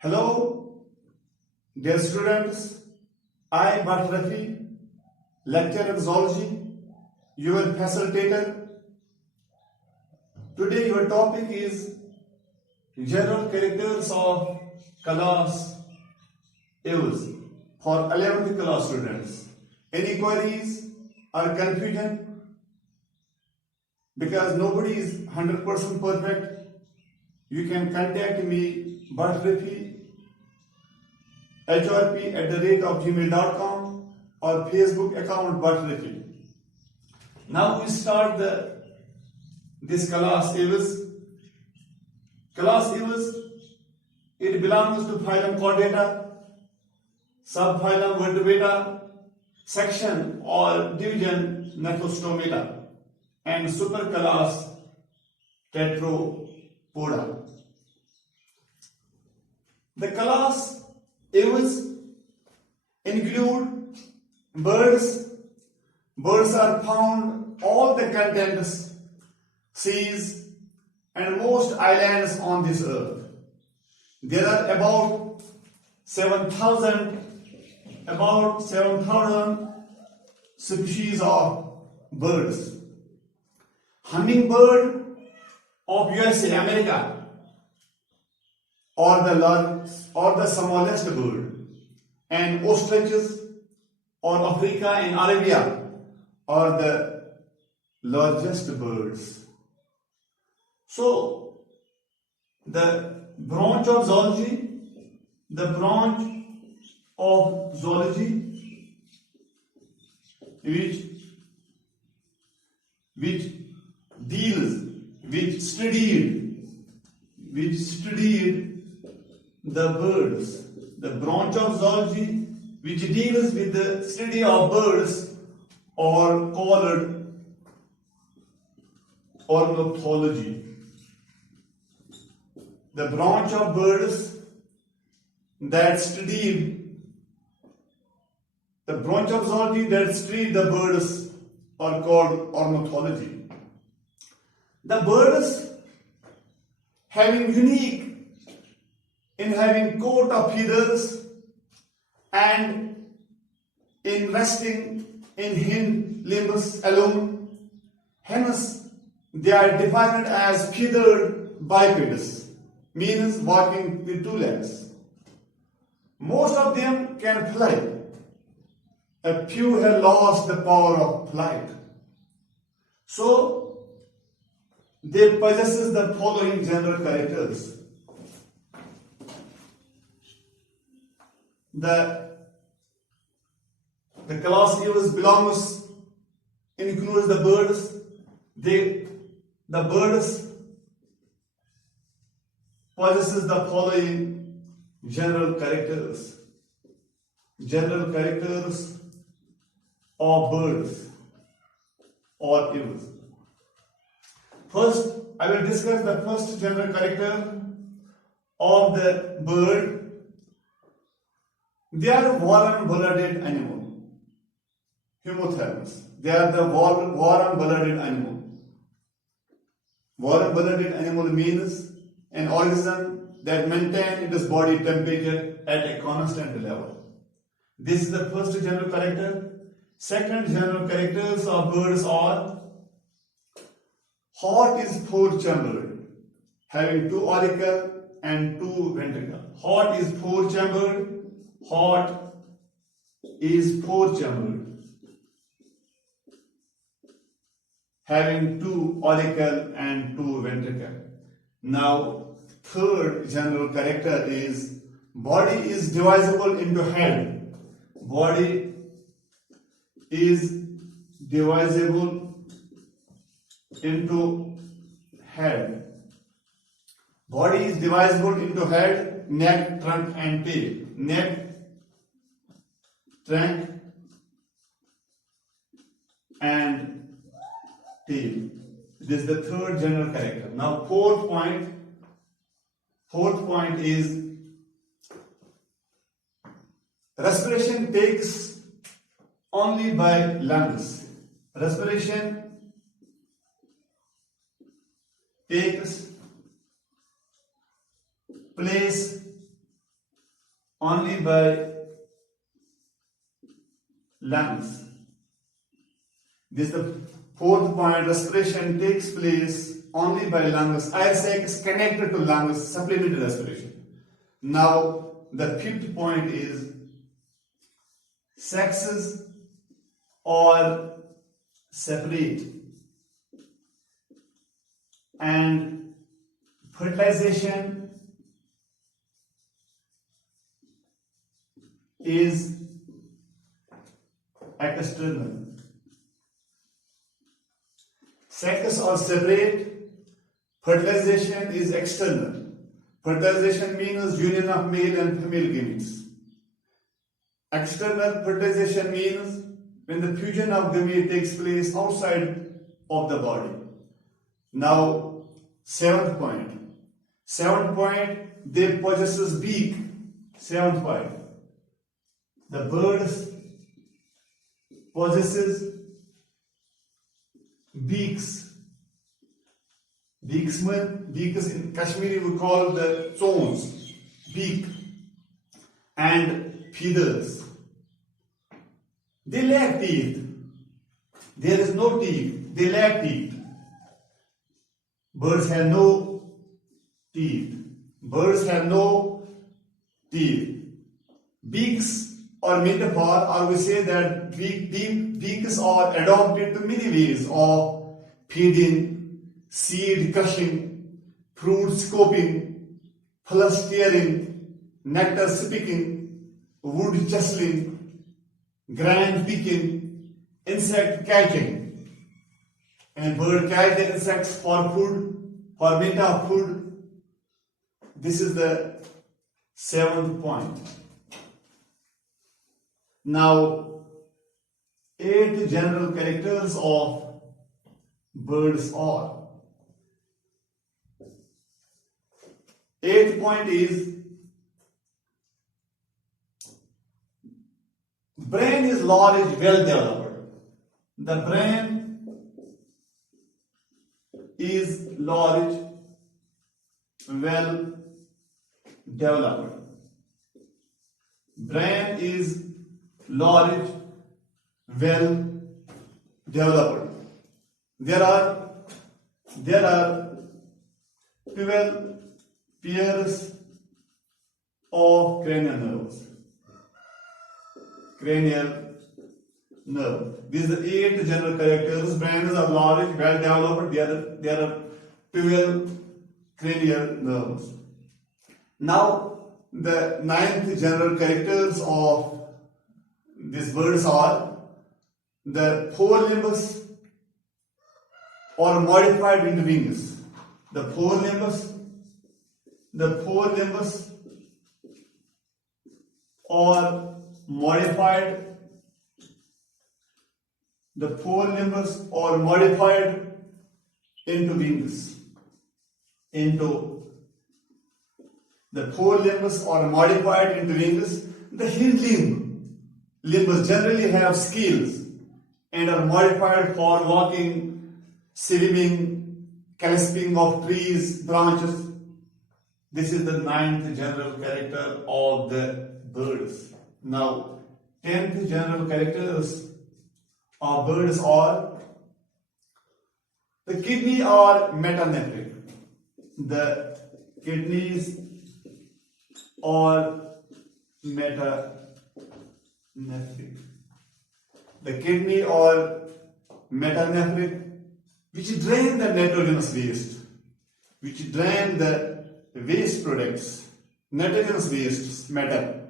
Hello, dear students. I, Bhat Rafi, lecturer in zoology, your facilitator. Today, your topic is general characters of class Aves for 11th class students. Any queries or confusion? Because nobody is 100% perfect, you can contact me, Bhat Rafi, hrp@gmail.com or Facebook account Bhat Rafi. Now we start this class Aves. Class Aves, it belongs to phylum Chordata, subphylum Vertebrata, section or division Nephrostomelata, and superclass Tetrapoda. The class Aves include birds. Birds are found all the continents, seas, and most islands on this earth. There are about 7,000 species of birds. Hummingbird of USA, America, or the smallest bird, and ostriches or Africa and Arabia are the largest birds. So the branch of zoology which studied the birds. The branch of zoology which deals with the study of birds are called ornithology. The branch of birds that study the branch of zoology that study the birds are called ornithology. The birds having coat of feathers and in resting in hind limbs alone, hence they are defined as feathered bipeds, means walking with two legs. Most of them can fly. A few have lost the power of flight. So they possess the following general characters. The class Aves includes the birds. The birds possesses the following general characters. General characters of birds or Aves. First, I will discuss the first general character of the bird. They are warm-blooded animal, hemotherms. They are the warm-blooded animal. Warm-blooded animal means an organism that maintains its body temperature at a constant level. This is the first general character. Second general characters of birds are heart is four-chambered, having two auricle and two ventricle. Heart is four-chambered. Having two auricle and two ventricle. Now, third general character is body is divisible into head. Body is divisible into head. Body is divisible into head, neck, trunk, and tail. Neck, trunk, and tail. This is the third general character. Now, fourth point is respiration takes only by lungs. Respiration takes place only by lungs. This is the fourth point. Respiration takes place only by lungs. Air sac is connected to lungs, supplementary respiration. Now, the fifth point is sexes are separate and fertilization is external. Sexes are separate, fertilization is external. Fertilization means union of male and female gametes. External fertilization means when the fusion of gamete takes place outside of the body. Now, seventh point. Seventh point, they possesses beak. Seventh point. The birds possesses beaks. Beaks in Kashmiri we call the stones, beak, and feathers. They lack teeth. There is no teeth. They lack teeth. Birds have no teeth. Birds have no teeth. Beaks or metaphor, or we say that beaks are adopted to many ways of feeding, seed crushing, fruit scoping, flesh tearing, nectar picking, wood chustling, grain picking, insect catching. And bird catch the insects for food, for meta food. This is the seventh point. Now, 8 general characters of birds are. 8th point is brain is large, well developed. The brain is large, well developed. Brain is large, well developed. There are 12 pairs of cranial nerves. Cranial nerve. These are the 8 general characters. Brains are large, well developed. There are 12 cranial nerves. Now, the 9th general characters of these birds are the forelimbs or modified into wings. The forelimbs or modified. The forelimbs or modified into wings. The forelimbs are modified into wings. The hind limbs generally have scales and are modified for walking, swimming, clasping of trees, branches. This is the 9th general character of the birds. Now, 10th general characters of birds are the kidney are metanephric. The kidneys are metanephric. The kidney or metanephric, which drain the nitrogenous waste, which drain the waste products, nitrogenous waste matter,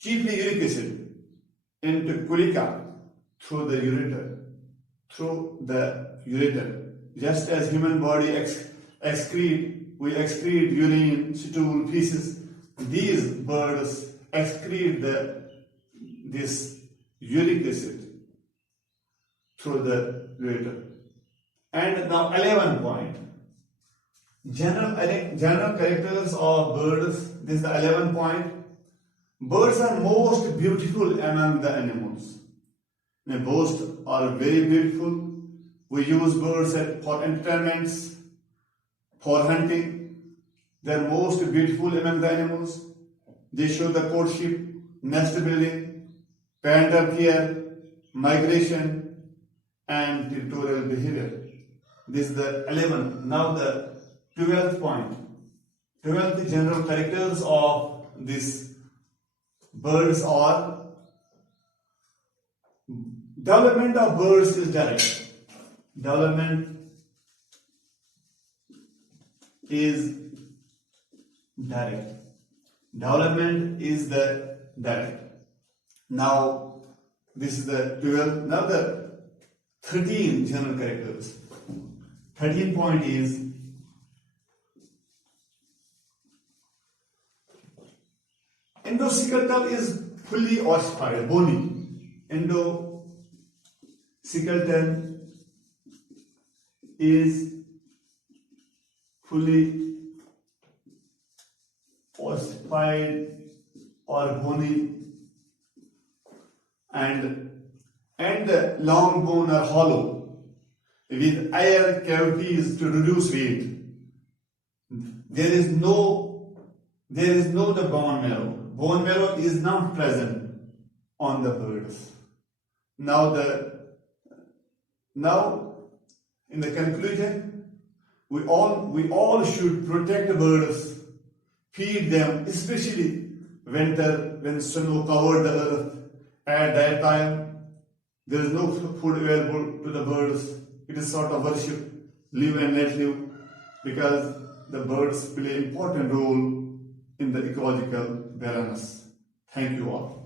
chiefly uric acid, into colica through the ureter. Just as human body we excrete urine, stool, feces. These birds excrete this uric acid through the ureter. And now 11th point. General characters of birds. This is the 11th point. Birds are most beautiful among the animals. Birds are very beautiful. We use birds for entertainments, for hunting. They are most beautiful among the animals. They show the courtship, nest building, parental care, migration, and territorial behavior. This is the 11th. Now the 12th point. 12th general characters of these birds are: development of birds is direct. Development is direct. Development is the direct. Now this is the 12th. Now the 13 general characters. 13th point is endocycle is fully ossified, bony. Endocycle is fully ossified or bony, and the long bone are hollow with air cavities to reduce weight. There is no the bone marrow. Bone marrow is not present on the birds. Now in the conclusion, we all should protect birds, feed them, especially winter when snow covered the earth. At that time, there is no food available to the birds. It is sort of worship, live and let live, because the birds play an important role in the ecological balance. Thank you all.